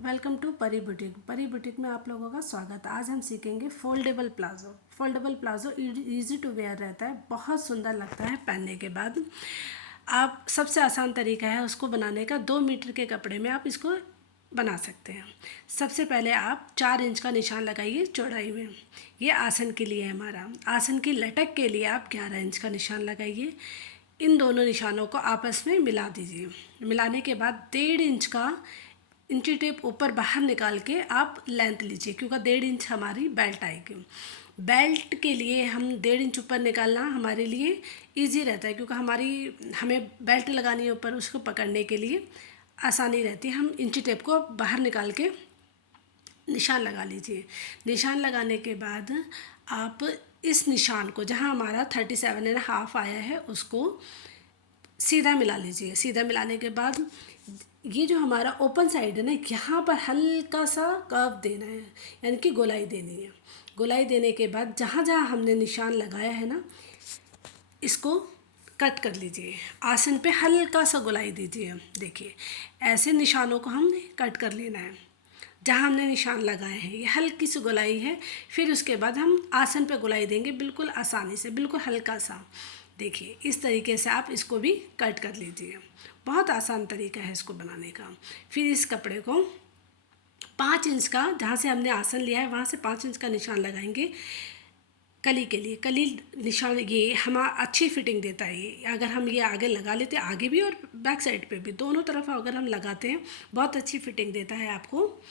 Welcome to Pari boutique. Pari boutique में आप लोगों का स्वागत। आज हम सीखेंगे foldable palazzo. Foldable palazzo easy to wear रहता है, बहुत सुंदर लगता है पहनने के बाद। आप सबसे आसान तरीका है उसको बनाने का, 2 मीटर के कपड़े में आप इसको बना सकते हैं। सबसे पहले आप 4 इंच का निशान लगाइए चौड़ाई में। ये आसन के लिए है हमारा। आसन की लटक के लिए आप 11 इंच का निशान लगाइए। इन दोनों निशानों को आपस में मिला दीजिए। मिलाने के बाद 1.5 इंच का इंची टेप ऊपर बाहर निकाल के आप लेंथ लीजिए, क्योंकि 1.5 इंच हमारी बेल्ट आएगी। बेल्ट के लिए हम 1.5 इंच ऊपर निकालना हमारे लिए इजी रहता है, क्योंकि हमें बेल्ट लगानी है ऊपर, उसको पकड़ने के लिए आसानी रहती है। हम इंची टेप को बाहर निकाल के निशान लगा लीजिए। निशान लगाने के बाद आप इस निशान को, जहाँ हमारा 37.5 आया है, उसको सीधा मिला लीजिए। सीधा मिलाने के बाद ये जो हमारा ओपन साइड है ना, यहाँ पर हल्का सा कर्व देना है, यानी कि गोलाई देनी है। गोलाई देने के बाद जहाँ जहाँ हमने निशान लगाया है ना, इसको कट कर लीजिए। आसन पे हल्का सा गोलाई दीजिए। देखिए, ऐसे निशानों को हमने कट कर लेना है। जहाँ हमने निशान लगाए हैं ये हल्की सी गोलाई है। फिर उसके बाद हम आसन पे गोलाई देंगे, बिल्कुल आसानी से, बिल्कुल हल्का सा। देखिए, इस तरीके से आप इसको भी कट कर लीजिए। बहुत आसान तरीका है इसको बनाने का। फिर इस कपड़े को 5 इंच का, जहाँ से हमने आसन लिया है वहाँ से 5 इंच का निशान लगाएंगे कली के लिए। कली निशान ये हमारा अच्छी फिटिंग देता है। ये अगर हम ये आगे लगा लेते हैं, आगे भी और बैक साइड पे भी, दोनों तरफ अगर हम लगाते हैं, बहुत अच्छी फिटिंग देता है आपको।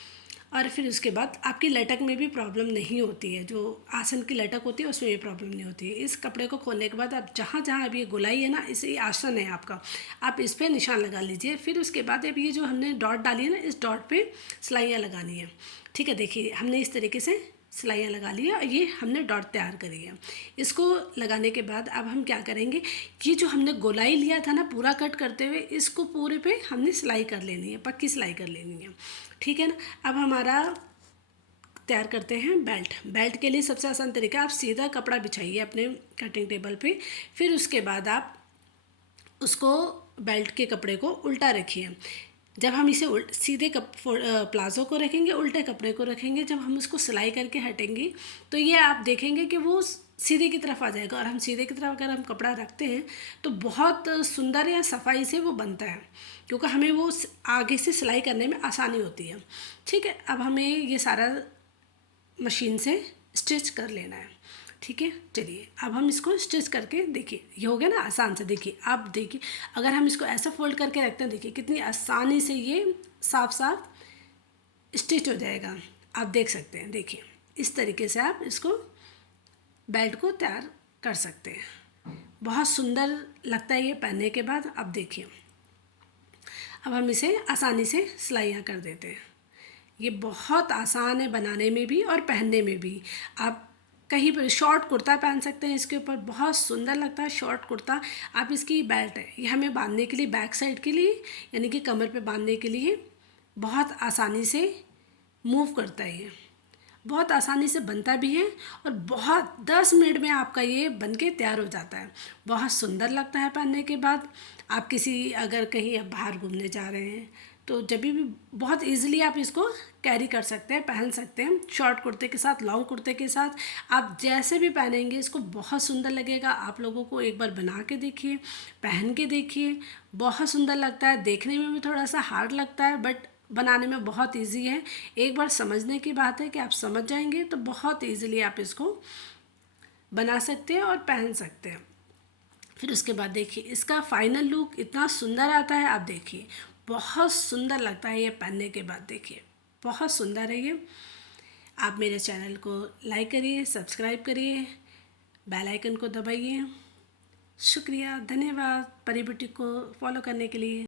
और फिर उसके बाद आपकी लटक में भी प्रॉब्लम नहीं होती है। जो आसन की लटक होती है उसमें ये प्रॉब्लम नहीं होती है। इस कपड़े को खोलने के बाद आप जहाँ जहाँ अब ये गोलाई है ना, इसे आसन है आपका, आप इस पर निशान लगा लीजिए। फिर उसके बाद अब ये जो हमने डॉट डाली है ना, इस डॉट पे सिलाइयाँ लगानी है। ठीक है, देखिए हमने इस तरीके से सिलाइयाँ लगा ली है और ये हमने डॉट तैयार करी है। इसको लगाने के बाद अब हम क्या करेंगे, ये जो हमने गोलाई लिया था ना पूरा कट करते हुए, इसको पूरे पे हमने सिलाई कर लेनी है, पक्की सिलाई कर लेनी है। ठीक है ना। अब हमारा तैयार करते हैं बेल्ट। बेल्ट के लिए सबसे आसान तरीका, आप सीधा कपड़ा बिछाइए अपने कटिंग टेबल पे। फिर उसके बाद आप उसको, बेल्ट के कपड़े को उल्टा रखिए। जब हम इसे सीधे प्लाज़ो को रखेंगे, उल्टे कपड़े को रखेंगे, जब हम उसको सिलाई करके हटेंगे तो ये आप देखेंगे कि वो सीधे की तरफ आ जाएगा। और हम सीधे की तरफ अगर हम कपड़ा रखते हैं तो बहुत सुंदर या सफाई से वो बनता है, क्योंकि हमें वो आगे से सिलाई करने में आसानी होती है। ठीक है, अब हमें ये सारा मशीन से स्टिच कर लेना है। ठीक है, चलिए अब हम इसको स्टिच करके, देखिए ये हो गया ना आसान से। देखिए, आप देखिए अगर हम इसको ऐसा फोल्ड करके रखते हैं, देखिए कितनी आसानी से ये साफ साफ स्टिच हो जाएगा। आप देख सकते हैं। देखिए, इस तरीके से आप इसको बेल्ट को तैयार कर सकते हैं। बहुत सुंदर लगता है ये पहनने के बाद। अब देखिए, अब हम इसे आसानी से सिलाइयाँ कर देते हैं। ये बहुत आसान है बनाने में भी और पहनने में भी। आप कहीं पर शॉर्ट कुर्ता पहन सकते हैं इसके ऊपर, बहुत सुंदर लगता है शॉर्ट कुर्ता। आप इसकी बेल्ट है, ये हमें बांधने के लिए, बैक साइड के लिए, यानी कि कमर पे बांधने के लिए बहुत आसानी से मूव करता है। ये बहुत आसानी से बनता भी है और बहुत 10 मिनट में आपका ये बन के तैयार हो जाता है। बहुत सुंदर लगता है पहनने के बाद। आप किसी, अगर कहीं आप बाहर घूमने जा रहे हैं तो जब भी बहुत इजीली आप इसको कैरी कर सकते हैं, पहन सकते हैं, शॉर्ट कुर्ते के साथ, लॉन्ग कुर्ते के साथ, आप जैसे भी पहनेंगे इसको बहुत सुंदर लगेगा। आप लोगों को एक बार बना के देखिए, पहन के देखिए, बहुत सुंदर लगता है। देखने में भी थोड़ा सा हार्ड लगता है, बट बनाने में बहुत इजी है। एक बार समझने की बात है कि आप समझ जाएंगे तो बहुत इजीली आप इसको बना सकते हैं और पहन सकते हैं। फिर उसके बाद देखिए इसका फाइनल लुक इतना सुंदर आता है। आप देखिए, बहुत सुंदर लगता है ये पहनने के बाद। देखिए, बहुत सुंदर है ये। आप मेरे चैनल को लाइक करिए, सब्सक्राइब करिए, बेल आइकन को दबाइए। शुक्रिया, धन्यवाद परी बुटीक को फॉलो करने के लिए।